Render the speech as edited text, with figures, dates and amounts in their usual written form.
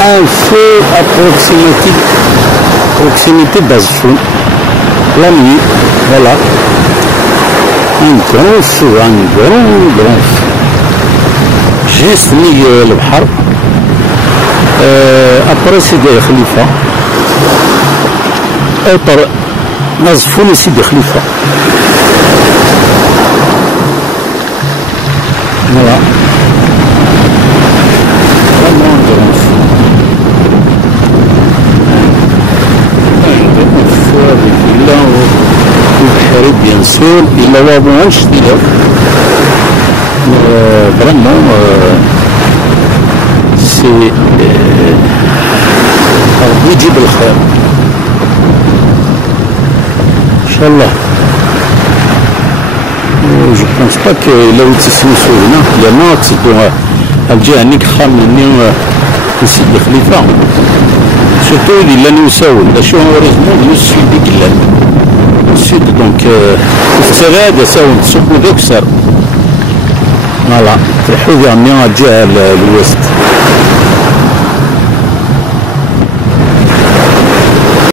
un feu à proximité d'Azfou la nuit. Voilà, un grand feu, un grand feu juste milieu le bahar. Après Sidi Khalifa autre نزفوا سيدي خليفة. Voilà. Vraiment un grand feu. Un grand feu avec là والحريق bien sûr. Il a vraiment شديدة. Vraiment c'est ربي يجيب الخير. Inch'Allah. Je ne pense pas qu'il a eu de souvenir. Il y a un autre pour Al-Jahnik Khamini et Sidi Khalifa. Surtout, il a nous saoul. La chose, heureusement, il nous suit d'Iglan. Sud, donc, c'est vrai de saoul, surtout d'Oksar. Voilà. Il y a un Al-Jahal l'Ouest.